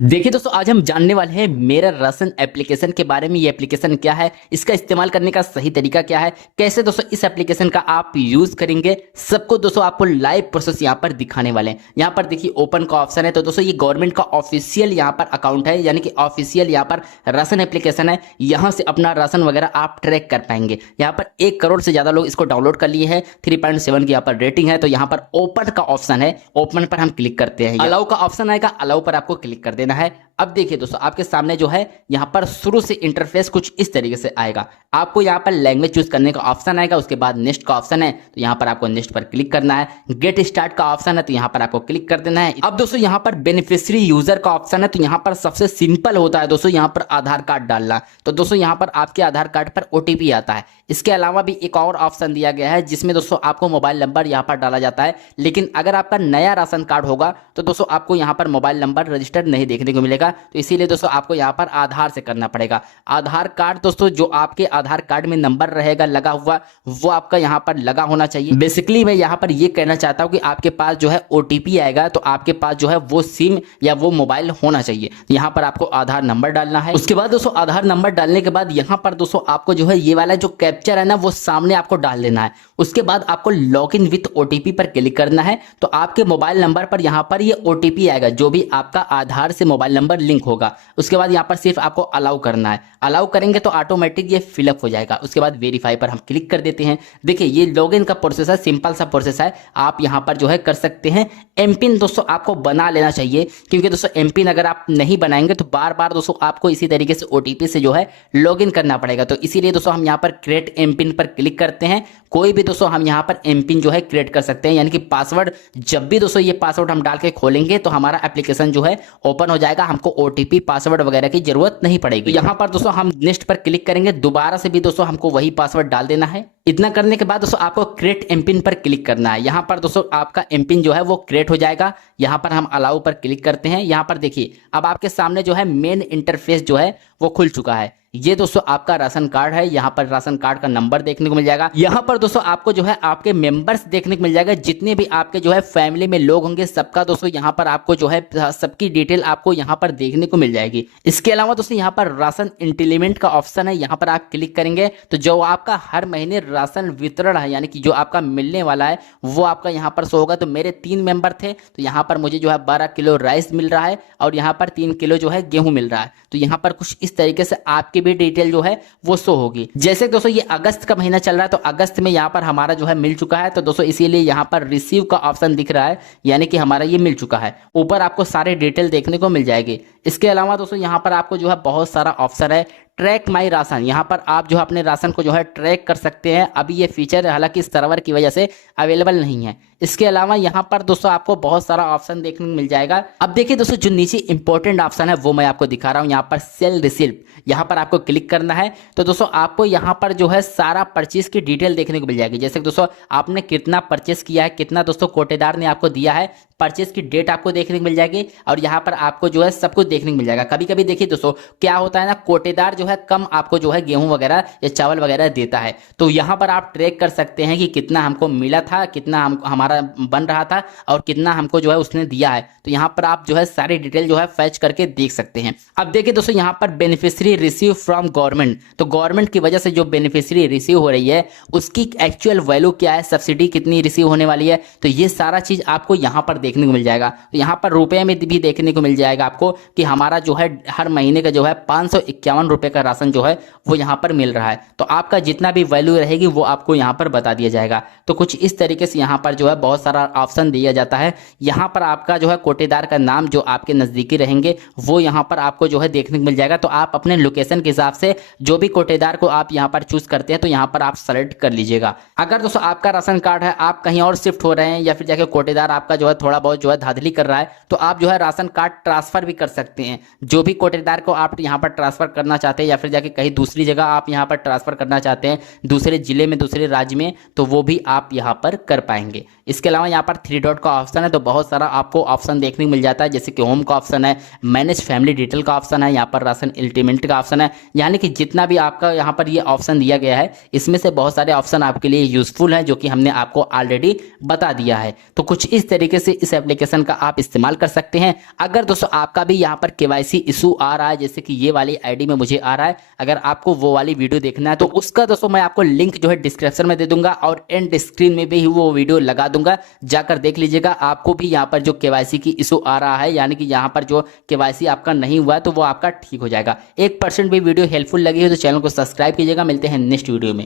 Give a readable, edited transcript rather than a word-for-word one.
देखिए दोस्तों, आज हम जानने वाले हैं मेरा राशन एप्लीकेशन के बारे में। ये एप्लीकेशन क्या है, इसका इस्तेमाल करने का सही तरीका क्या है, कैसे दोस्तों इस एप्लीकेशन का आप यूज करेंगे, सबको दोस्तों आपको लाइव प्रोसेस यहाँ पर दिखाने वाले हैं। यहाँ पर देखिए ओपन का ऑप्शन है, तो दोस्तों ये गवर्नमेंट का ऑफिशियल यहाँ पर अकाउंट है, यानी कि ऑफिशियल यहाँ पर राशन एप्लीकेशन है। यहाँ से अपना राशन वगैरह आप ट्रैक कर पाएंगे। यहाँ पर 1 करोड़ से ज्यादा लोग इसको डाउनलोड कर लिए हैं। 3.7 की यहाँ पर रेटिंग है। तो यहाँ पर ओपन का ऑप्शन है, ओपन पर हम क्लिक करते हैं। अलाउ का ऑप्शन आएगा, अलाउ पर आपको क्लिक कर देना है। अब देखिए दोस्तों, आपके सामने जो है यहाँ पर शुरू से इंटरफेस कुछ इस तरीके से आएगा। आपको यहाँ पर लैंग्वेज चूज करने का ऑप्शन आएगा, उसके बाद नेक्स्ट का ऑप्शन है, तो यहाँ पर आपको नेक्स्ट पर क्लिक करना है। गेट स्टार्ट का ऑप्शन है, तो यहाँ पर आपको क्लिक कर देना है। अब दोस्तों यहाँ पर बेनिफिशियरी यूजर का ऑप्शन है, तो यहाँ पर सबसे सिंपल होता है दोस्तों यहाँ पर आधार कार्ड डालना। तो दोस्तों यहाँ पर आपके आधार कार्ड पर ओटीपी आता है। इसके अलावा भी एक और ऑप्शन दिया गया है, जिसमें दोस्तों आपको मोबाइल नंबर यहाँ पर डाला जाता है। लेकिन अगर आपका नया राशन कार्ड होगा तो दोस्तों आपको यहाँ पर मोबाइल नंबर रजिस्टर्ड नहीं देखने को मिलेगा। तो इसीलिए दोस्तों आपको यहाँ पर आधार से करना पड़ेगा। आधार कार्ड दोस्तों, जो आपके आधार कार्ड में नंबर रहेगा लगा हुआ, वो आपका यहाँ पर लगा होना चाहिए। बेसिकली मैं यहाँ पर ये कहना चाहता हूँ कि आपके पास जो है ओटीपी आएगा, तो आपके पास जो है वो सिम या वो मोबाइल होना चाहिए। यहाँ पर आपको आधार नंबर डालना है। उसके बाद दोस्तों आधार नंबर डालने के बाद यहाँ पर दोस्तों आपको जो है ये वाला जो कैप्चर है ना, वो सामने आपको डाल देना है। उसके बाद आपको लॉग इन विथ ओटीपी पर क्लिक करना है। तो आपके मोबाइल नंबर पर यहाँ पर ये ओटीपी आएगा, जो भी आपका आधार से मोबाइल नंबर लिंक होगा। उसके बाद यहाँ पर सिर्फ आपको अलाउ करना है। अलाउ करेंगे तो ऑटोमेटिक ये फिलअप हो जाएगा। उसके बाद वेरीफाई पर हम क्लिक कर देते हैं। देखिए ये लॉगिन का प्रोसेस है, सिंपल सा प्रोसेस है, आप यहाँ पर जो है कर सकते हैं। एमपिन दोस्तों आपको बना लेना चाहिए, क्योंकि दोस्तों एमपिन अगर आप नहीं बनाएंगे तो बार बार दोस्तों आपको इसी तरीके से ओटीपी से जो है लॉगिन करना पड़ेगा। तो इसीलिए दोस्तों हम यहाँ पर क्रिएट एमपिन पर क्लिक करते हैं। कोई भी दोस्तों हम यहाँ पर एमपिन जो है क्रिएट कर सकते हैं, यानी कि पासवर्ड। जब भी दोस्तों ये पासवर्ड हम डाल के खोलेंगे तो हमारा एप्लीकेशन जो है ओपन हो जाएगा। हमको ओटीपी पासवर्ड वगैरह की जरूरत नहीं पड़ेगी। तो यहाँ पर दोस्तों हम नेक्स्ट पर क्लिक करेंगे। दोबारा से भी दोस्तों हमको वही पासवर्ड डाल देना है। इतना करने के बाद दोस्तों आपको क्रिएट एमपिन पर क्लिक करना है। यहाँ पर दोस्तों आपका एमपिन जो है वो क्रिएट हो जाएगा। यहाँ पर हम अलाउ पर क्लिक करते हैं। यहाँ पर देखिए अब आपके सामने जो है मेन इंटरफेस जो है वो खुल चुका है। ये दोस्तों आपका राशन कार्ड है। यहाँ पर राशन कार्ड का नंबर देखने को मिल जाएगा। यहाँ पर दोस्तों आपको जो है आपके मेंबर्स देखने को मिल जाएगा। जितने भी आपके जो है फैमिली में लोग होंगे सबका दोस्तों यहाँ पर आपको जो है सबकी डिटेल आपको यहाँ पर देखने को मिल जाएगी। इसके अलावा दोस्तों यहाँ पर राशन इंटीमेंट का ऑप्शन है, यहाँ पर आप क्लिक करेंगे तो जो आपका हर महीने राशन वितरण है, यानी कि जो आपका मिलने वाला है, वो आपका यहाँ पर शो होगा। तो मेरे 3 मेंबर थे, तो यहाँ पर मुझे जो है 12 किलो राइस मिल रहा है और यहाँ पर 3 किलो जो है गेहूं मिल रहा है। तो यहाँ पर कुछ इस तरीके से आपकी भी डिटेल जो है वो शो होगी। जैसे दोस्तों ये अगस्त का महीना चल रहा है, तो अगस्त में यहाँ पर हमारा जो है मिल चुका है। तो दोस्तों इसीलिए यहाँ पर रिसीव का ऑप्शन दिख रहा है, यानी कि हमारा ये मिल चुका है। ऊपर आपको सारे डिटेल देखने को मिल जाएगी। इसके अलावा दोस्तों यहाँ पर आपको जो है बहुत सारा ऑप्शन है। ट्रैक माई राशन, यहाँ पर आप जो है अपने राशन को जो है ट्रैक कर सकते हैं। अभी ये फीचर हालांकि सर्वर की वजह से अवेलेबल नहीं है। इसके अलावा यहाँ पर दोस्तों आपको बहुत सारा ऑप्शन देखने को मिल जाएगा। अब देखिए दोस्तों जो नीचे इंपॉर्टेंट ऑप्शन है वो मैं आपको दिखा रहा हूँ। यहाँ पर सेल रिसिप्ट, यहाँ पर आपको क्लिक करना है। तो दोस्तों आपको यहाँ पर जो है सारा परचेज की डिटेल देखने को मिल जाएगी। जैसे दोस्तों आपने कितना परचेस किया है, कितना दोस्तों कोटेदार ने आपको दिया है, परचेस की डेट आपको देखने को मिल जाएगी और यहाँ पर आपको जो है सब कुछ देखने को मिल जाएगा। कभी कभी देखिए दोस्तों क्या होता है ना, कोटेदार जो है कम आपको जो है गेहूं वगैरह या चावल वगैरह देता है। तो यहाँ पर आप ट्रैक कर सकते हैं कि कितना हमको मिला था, कितना हमारा बन रहा था और कितना हमको जो है उसने दिया है। तो यहाँ पर आप जो है सारी डिटेल जो है फैच करके देख सकते हैं। अब देखिए दोस्तों यहाँ पर बेनिफिशियरी रिसीव फ्रॉम गवर्नमेंट, तो गवर्नमेंट की वजह से जो बेनिफिशियरी रिसीव हो रही है उसकी एक्चुअल वैल्यू क्या है, सब्सिडी कितनी रिसीव होने वाली है, तो ये सारा चीज आपको यहाँ पर देखने को मिल जाएगा। तो यहाँ पर रुपए में भी देखने को मिल जाएगा आपको कि हमारा जो है हर महीने का जो है 551 रुपए का राशन जो है वो यहाँ पर मिल रहा है। तो आपका जितना भी वैल्यू रहेगी वो आपको यहाँ पर बता दिया जाएगा। तो कुछ इस तरीके से यहाँ पर जो है बहुत सारा ऑप्शन दिया जाता है। यहाँ पर आपका जो है कोटेदार का नाम जो आपके नजदीकी रहेंगे वो यहाँ पर आपको जो है देखने को मिल जाएगा। तो आप अपने लोकेशन के हिसाब से जो भी कोटेदार को आप यहाँ पर चूज करते हैं तो यहाँ पर आप सेलेक्ट कर लीजिएगा। अगर दोस्तों आपका राशन कार्ड है, आप कहीं और शिफ्ट हो रहे हैं या फिर जाके कोटेदार आपका जो है थोड़ा बहुत जो है धांधली कर रहा है, तो आप जो है राशन कार्ड ट्रांसफर भी कर सकते हैं। जो भी कोटेदार को आप यहाँ पर ट्रांसफर करना चाहते हैं या फिर जाके कहीं दूसरी जगह आप यहाँ पर ट्रांसफर करना चाहते हैं, दूसरे जिले में, दूसरे राज्य में, तो वो भी आप यहाँ पर कर पाएंगे। इसके अलावा यहाँ पर थ्री डॉट का ऑप्शन है, तो बहुत सारा आपको ऑप्शन देखने को मिल जाता है, जैसे कि होम का ऑप्शन है, मैनेज फैमिली डिटेल का ऑप्शन है, यहाँ पर राशन अल्टीमेट का ऑप्शन है। यानी कि जितना भी आपका यहाँ पर ये ऑप्शन दिया गया है, इसमें से बहुत सारे ऑप्शन आपके लिए यूजफुल हैं, जो कि हमने आपको ऑलरेडी बता दिया है। तो कुछ इस तरीके से इस एप्लीकेशन का आप इस्तेमाल कर सकते हैं। अगर दोस्तों आपका भी यहाँ पर केवाईसी इशू आ रहा है, जैसे कि ये वाली आईडी में मुझे आ रहा है, अगर आपको वो वाली वीडियो देखना है तो उसका दोस्तों मैं आपको लिंक जो है डिस्क्रिप्शन में दे दूंगा और एंड स्क्रीन में भी वो वीडियो लगा दूंगा, जाकर देख लीजिएगा। आपको भी यहाँ पर जो केवाईसी की इशू आ रहा है, यानी कि यहाँ पर जो केवाईसी आपका नहीं हुआ है, तो वो आपका ठीक हो जाएगा। 1% भी वीडियो हेल्पफुल लगी हो तो चैनल को सब्सक्राइब कीजिएगा। मिलते हैं नेक्स्ट वीडियो में।